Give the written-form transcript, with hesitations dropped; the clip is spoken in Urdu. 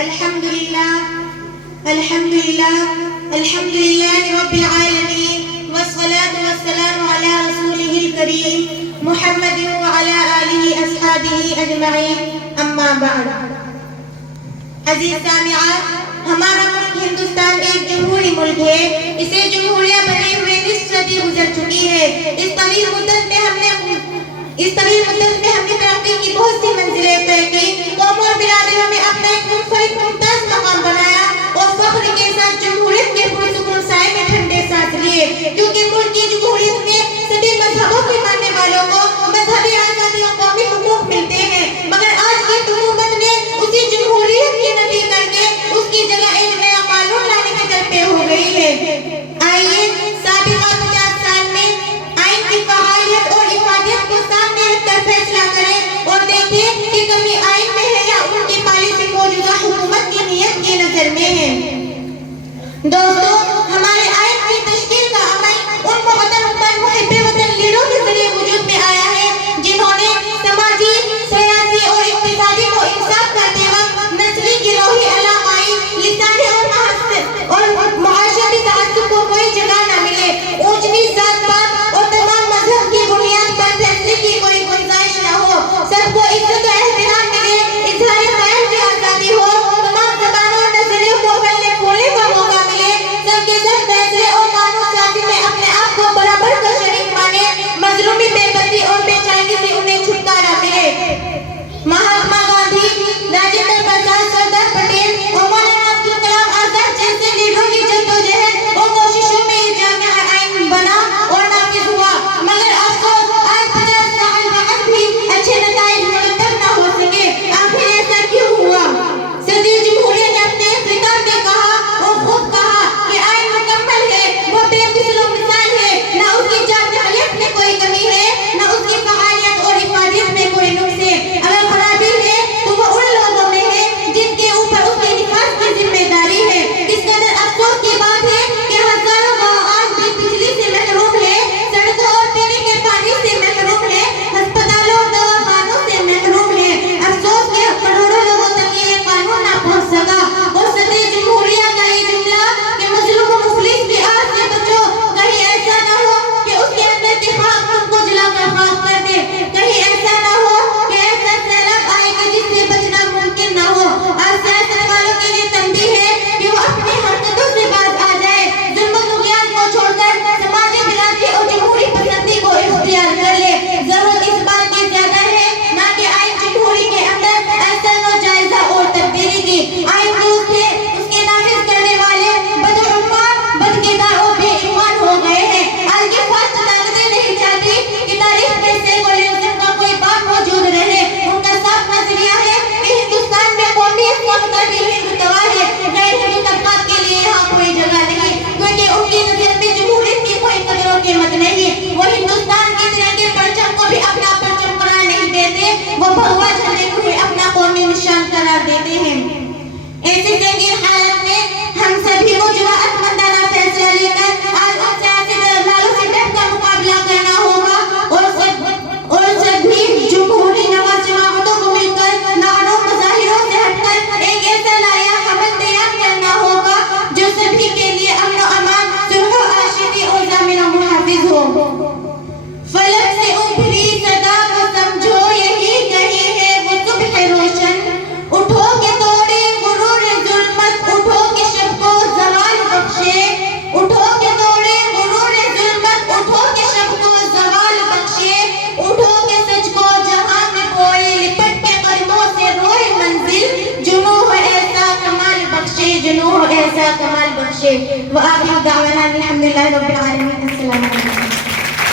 الحمد لله الحمد لله الحمد لله رب العالمين والصلاة والسلام على رسوله الكريم محمد وعلى آله أصحابه أجمعين أما بعد. عزیز سامعات، ہمارا ملک ہندوستان ایک جمہوری ملک ہے. اسے جمہوریہ بنے ہوئے 20 صدی گزر چکی ہے. اس طویل مدت میں ہم نے ترقی کی بہت سی منزلیں طے کی. قوموں اور برادریوں میں اپنا ایک منفرد ممتاز مقام بنایا اور فخر کے ساتھ جمہوریت کے پرسکون سائے میں ٹھنڈے سانس لیے. کیونکہ ملک کی جمہوریت میں سبھی مذہبوں کے ماننے والوں کو مذہبی آزادی اور قومی حقوق ملتے ہیں. مگر آج کی حکومت نے اسی جمہوریت کی نفی کر کے اس کی جگہ ایک نیا قانون لانے کے در پہ ہو گئی ہے. آئیے سابقہ 50 سال میں آئین کی فعالیت اور افادیت کو سامنے رکھ کر فیصلہ کریں اور دیکھیں کہ کمی آئین میں ہے یا ان کی پالیسی موجودہ حکومت کی نیت کی نظر میں ہے. دوستو، ہمارے آئین کی تشکیل کا عمل ان محترم محب وطن لیڈروں کے ذریعے وجود میں آیا ہے جنہوں نے سماجی، سیاسی اور اقتصادی کو انصاف کرتے وقت نسلی، گروہی، علاقائی، لسانی اور معاشرتی تعصب کو کوئی جگہ نہ ملے. اونچ نیچ، ذات پات اور تمام مذہب کی بنیاد پر فیصلے کی کوئی گنجائش نہ ہو. سب کو عزت و احترام ملے، اظہار خیال کی آزادی ہو، تمام زبانوں اور نظریوں کو پھیلنے پھولنے کا موقع ملے. سب کے سب فیصلے اور قانون سازی میں اپنے آپ کو برابر کا شریک مانے. مظلومی، بے پتی اور بے چینی سے انہیں چھٹکارا ملے. مہاتما گاندھی، راجندر پرساد، سردار پٹیل اور مولانا عبدالکلام آزاد جیسے لیڈروں کی جدوجہد اور کوششوں میں یہ جامع آئین بنا اور نافذ ہوا. مگر افسوس، آج 50 سال بعد بھی اچھے نتائج مرتب نہ ہو سکے. آخر ایسا کیوں ہوا؟ صدر جمہوریہ نے اپنے خطاب میں کہا اور خود کہا کہ آئین مکمل ہے، وہ بے مثل و مثال ہے. نہ اس کی جامعیت میں کوئی کمی ہے، نہ اس کی فعالیت اور افادیت میں کوئی نقص ہے. اگر خرابی ہے تو وہ ان لوگوں میں ہے جن کے اوپر اس کے نفاذ کی ذمہ داری ہے. اس قدر افسوس کی بات ہے کہ ہزاروں گاؤں آج بھی بجلی سے محروم ہے، سڑکوں اور پینے کے پانی سے محروم ہے، ہسپتالوں اور دواخانوں سے محروم ہے. افسوس کہ کروڑوں لوگوں تک یہ قانون نہ پہنچ سکا. اور صدر جمہوریہ کا یہ جملہ کہ مظلوم و مفلس کی آگ سے بچو، کہیں ایسا نہ ہو کہ اس کے اندر دماغ تم کو جلا کر خاک کر دے. کہیں ایسا نہ ہو کہ ایسا سیلاب آئے گا جس سے بچنا ممکن نہ ہو. آج سیاست والوں کے لیے تنبیہ ہے کہ وہ اپنی حرکتوں سے باز آ جائے، ظلم و طغیان کو چھوڑ کر سماجی برادری اور جمہوری پسندی کو اختیار کر لے. ضرورت اس بات کی زیادہ ہے نہ کہ آئین جمہوری کے اندر احسن و جائزہ اور تبدیلی کی. آئین دوست ہے، اس کے نافذ کرنے والے بدعنوان، بدکردار اور بے ایمان ہو گئے ہیں. آج کی فاسٹ طاقتیں نہیں چاہتی کہ تاریخ میں سیکولرزم کا کوئی باب موجود رہے. ان کا صاف نظریہ ہے کہ ہندوستان میں قومی حقوق کا بھی ہندوتوا ہے، غیر ہندو طبقات کے لیے یہاں کوئی جگہ نہیں. کیونکہ ان کی نظر میں جمہوریت کی کوئی قدر و قیمت نہیں. وہ ہندوستان کے ترنگے پرچم کو بھی اپنا پرچم قرار نہیں دیتے، وہ بھگوا جھنڈے کو بھی اپنا قومی نشان قرار دیتے ہیں. ایسی سنگین حالت میں ہم سبھی کو جرأت مندانہ فیصلہ لے کر آج ان سیاسی دلالوں سے ڈٹ کر مقابلہ کرنا ہوگا اور سبھی جمہوری نواز جماعتوں کو مل کر نعروں مظاہروں سے ہٹ کر ایک ایسا لائحہ عمل تیار کرنا ہوگا جو سبھی کے لیے امن و امان، صلح و عاشقی اور ضامن و محافظ ہو. فلک سے ابھری صدا کو سمجھو، یہی کہیں ہے وہ صبح روشن. اٹھو کہ توڑے غرور ظلمت، اٹھو کہ شب کو زوال بخشے. اٹھو کہ توڑے غرور ظلمت، اٹھو کہ شب کو زوال بخشے. اٹھو کہ سچ کو جہاں میں کوئی لپٹ کے قدموں سے روئے منزل. جنوں ایسا کمال بخشے، جنوں ایسا کمال بخشے. وآخر دعوانا الحمدللہ رب العالمین. السلام علیکم.